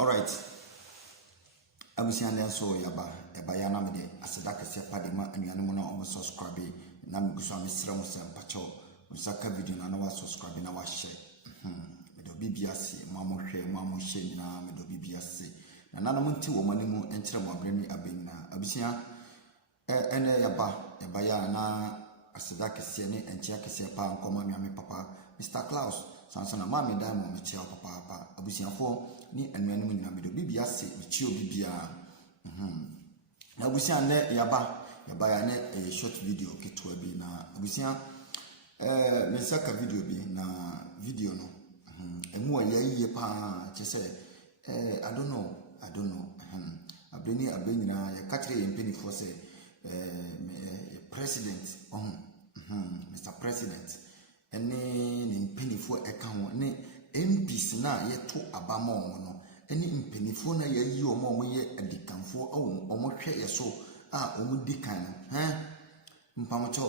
All right. Abusian so yaba ya na me de aseda kese pade ma anuanom na o subscribe na me guso amesra mo se mpacho usaka video na wa subscribe na wa share me do bibiase ma mo hwe ma mo share na me do bibiase na nanom nti wo manimu enkyere mo abrani abenya abusian ene yaba ya na aseda kese ne enkyere kese pa nkoma me papa Mr. Klaus sansana ma me dan mo me chia papa abusianfo ni anuanom nyina me do bibiase me chio bibia na abusian ne yaba ya ne short video ketwa bi na abusian me saka video bi na video no emu ayi pa che I don't know abrenyina ya katre yempeni for say president Mr. President ene ni mpenifo eka ho ne MPs na yeto abama omo no ene mpenifo na yayi omo ye adikanfo omo hwe yeso omo dikan mpamocho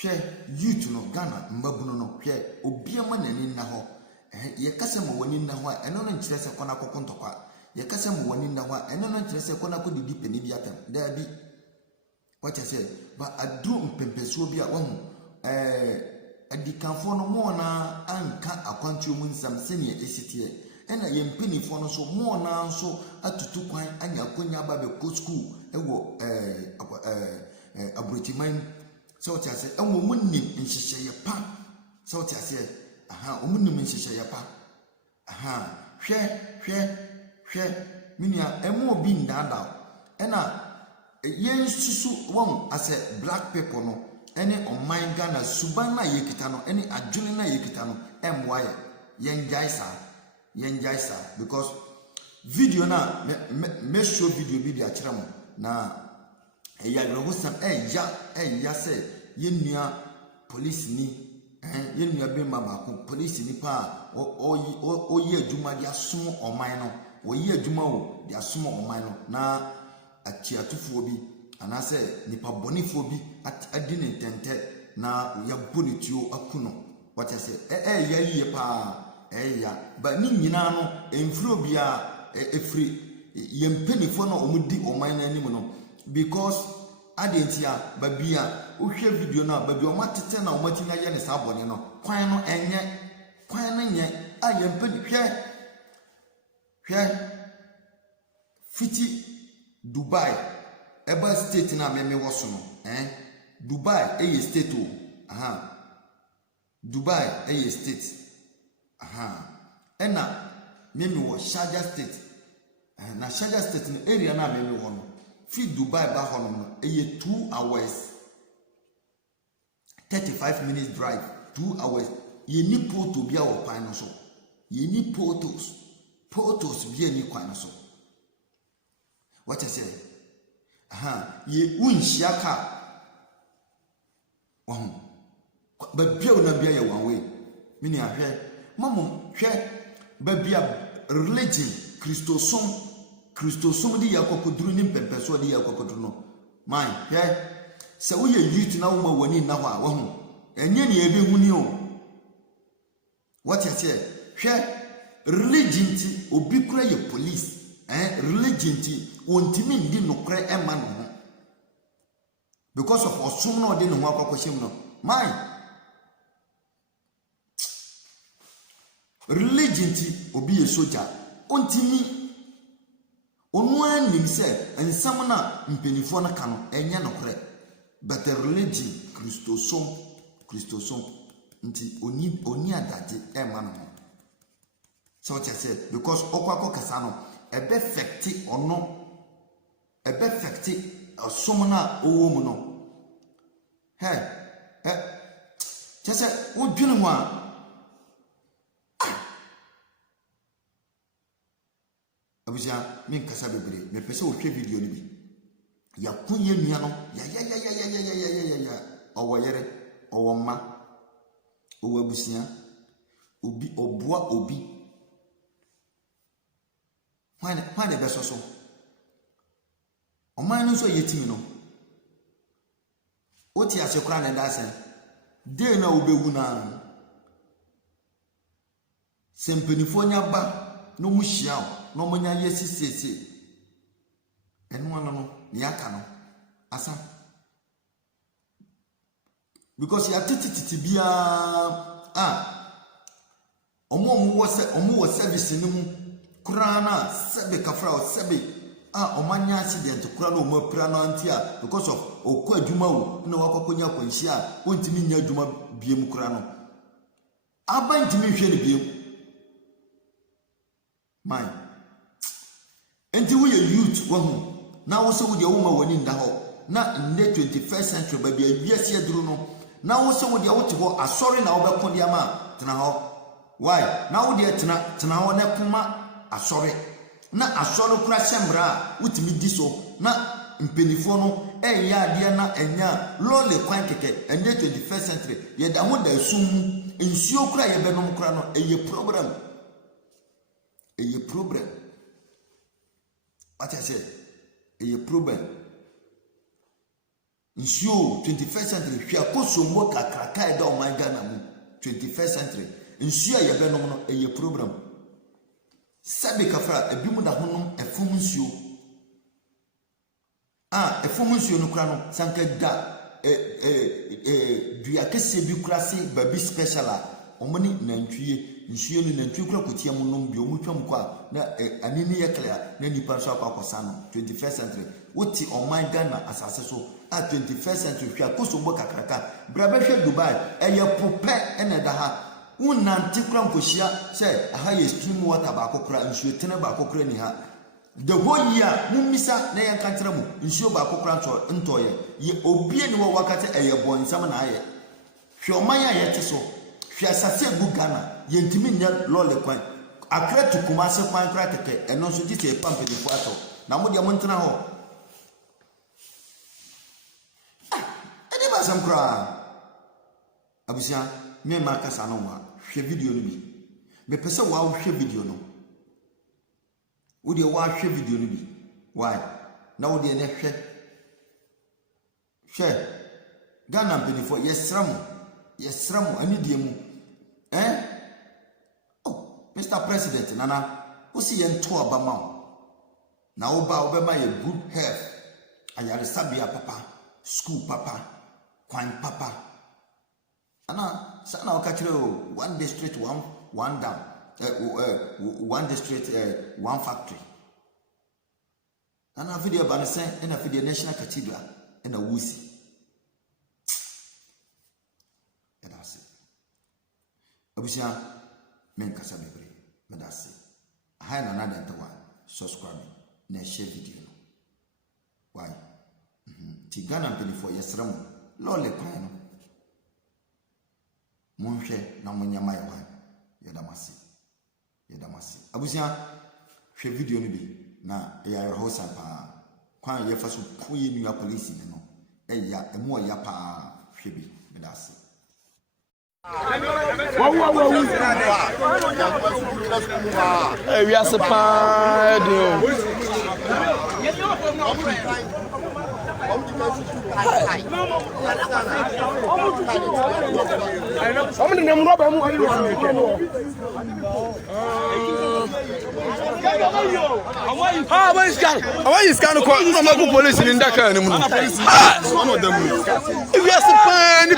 hwe youth no Ghana mbabuno no hwe obiama nani na ho ye kase mo wani na ho eno no nkyere se kona kokontokwa ye kase mo wani na ho eno no nkyere se kona ko didi pani bi atam da bi wacha se ba adu mpempesuo bi a adikanfo no mo na anka akwantu mu nsam sene esitie ena yempinifo no so mo na nso atutu kwan anya akonya ba be ko school ewo abrotiman so tiase enwo munnim nhyehyeye pa so tiase omunnim nhyehyeye pa hwe minia emo bi ndada ena yen susu won ase black people no ene oman Ghana suban na yekita no ene adwene na yekita no emwaye yen jaisa because video na me show video bi a kire mo na eya rohosam eya se yenua police ni yenua be mama ko police ni pa o ye adwuma dia som oman no o ye adwuma wo dia som oman no na atiatufuo bi anase nipa bonifo bi adi ne tente na ya bonituo akuno watase ya yie pa ya ba ni nyina no emfiro bia efri yempenifo no omudi oman na anim no because adentia ba bia ohwe video na ba bia omatete na omatina ye ne sabone no kwan no nye yempeni hwe fiti Dubai eba state na meme woso no Dubai eye state o Dubai eye state ena meme wo Sharjah state na Sharjah state no area na meme wo no fi Dubai ba ho no eye 2 hours 35 minutes drive 2 hours ye ni poto bia wo kwan no so ye ni potos bia ni kwan no so what I say ye unhia ka ba bia na bia ye one way mini ahwe mamum hwe ba bia religion Christosom di yakokoduru ni pempeso di yakokoduru no man hwe se wo ye youth na wo ma wani na ho enye ne ebe huni o what I say hwe religion ti obi kura ye police religion ti wontimi ndi nokre ema no ho because of osum no de no ho akwakwashim no my religion ti obi ye soja ontimi onu anim se ensam na mpenifo na ka no enye nokre but the religion Christosom nti oni adaje ema no ho so what I said because okwakọ kasa no ebe fekti ono ebe fekti somna owo mu no chese wodwene ho abuja min kasa bebre me pese wo hwe video ni bi ya kunye nua no ya owo yere owo ma owo abusia obi obua obi Why the best so? O man so yetimi no. Oti asekura na dasen. De na obewu na. Sempenifonya ba no mu hia no monya yesisese eno ano no ne aka no asa because ya tititi bia omo wo service ni mu kura na sebe kafra o sebe omanya accident kura na omo pra no antia because of okọ adwuma wo na wakokonya kwanhia ontimi nya adwuma biem kura no abantimi hwe ne biem my enti wo ye youth wo hu na wo se wo de wo ma wani nda ho na in the 21st century ba bia wiase aduru no na wo se wo de wo te ho asori na wo be ko de ama tena ho why na wo de tena ho na kuma asori na asori kura sembra wutimi di so na mpenifo no eya ade na enya lole kwan keke enya 21st century ye da ho da sum nsuo kura ye be no kura no eye problem what I say eye problem nsuo 21st century hwia kosombo kakraka e da o man Ghana mu 21st century nsuo ye be no no eye problem sabe kafra ebimu da honom efum nsuo efum nsuo no kura no sanka da dua kese bi kura se baby special a omoni nantwie nsuo no nantwie kura kotia mu nom bi omutwam kwa na anini ye clear na nipa so akwakosa no 21st century woti oman Ghana asase so 21st century hwa kosombo kakraka brabehwe Dubai eye pope ene da ha unanti kura nkohia se aha ye stream water ba akokura nsuo tene ba akokura ni ha the whole year mumisa na yan kantra mu nsuo ba akokura ntoye ye obie ni wo wakate eye bonsam na aye hwoman ya yete so hwa sase gu Ghana ye ntimi nya lole kwan akra tukuma se kwan kra keke eno so gite pampe di fo ato na mo de mo ntena ho ade ba sam kra abusia me makasa no wa hwe video no bi me pese wa hwe video no wo de wa hwe video no bi why na wo de ne hwe Ghana benefo yesram ani die mu Mr. President nana wo si ye nto aba ma na wo ba wo be ma ye good health ayare sabia papa school papa kwan papa ana sana wakachire one district one down one district one factory ana video ba nse na video national cathedral na wusi ya dasi abusia men kasa bebre medasi aha na nada ntawa subscribe na share video no why ti Ghana benefo yesram lole kwan no monhwe na monyama ya wan yedamasi abusia hwe video no bi na ya rehosa pa kwan ye faso koye nua police ne no eya emu ya pa hwe bi medasi we are separated police in Dakar. One of them. If you are any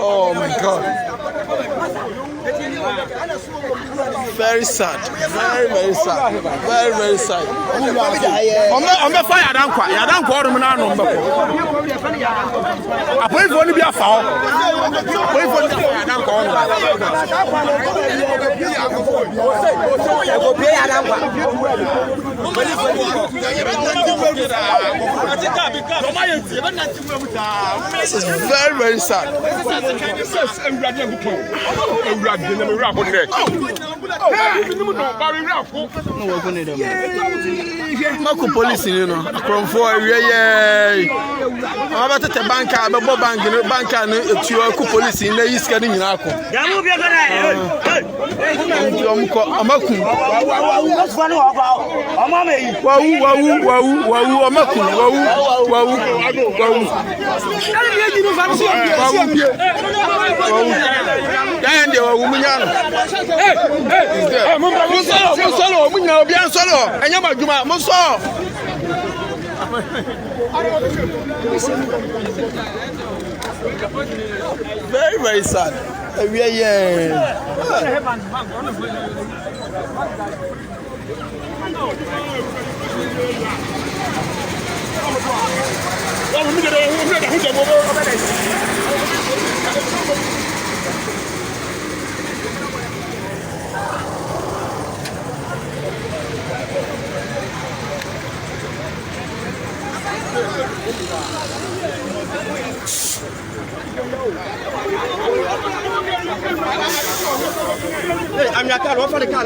oh my God. Very sad. Very sad. Very sad. On the fire, I don't call him now. I pray for only be a foul. Pray for the fire, I don't call this is very, very sad. Mako police, you know, from for I'm about to bank, I'm about bank, and to police in the East Canning. I'm Mano. Hey, Musolo, Munya, Bian Solo, and Yamajuma, Muso. Very, very sad. Yeah. Hey, I'm your car. What for the car?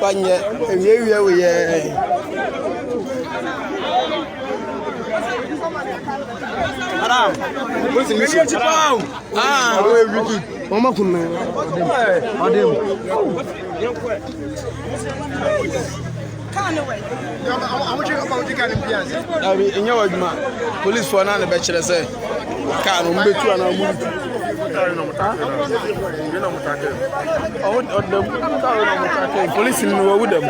Panye, police for now, the bachelor say, can't be two and a move. Police in with them.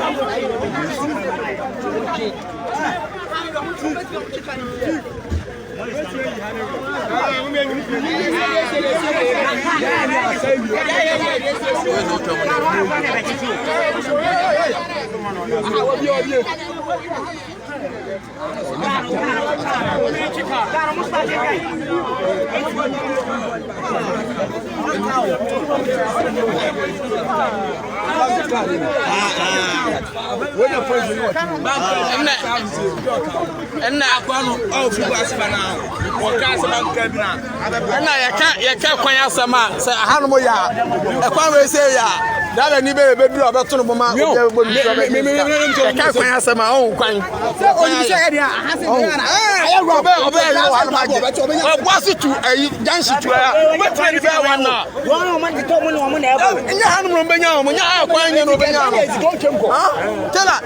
Tell her,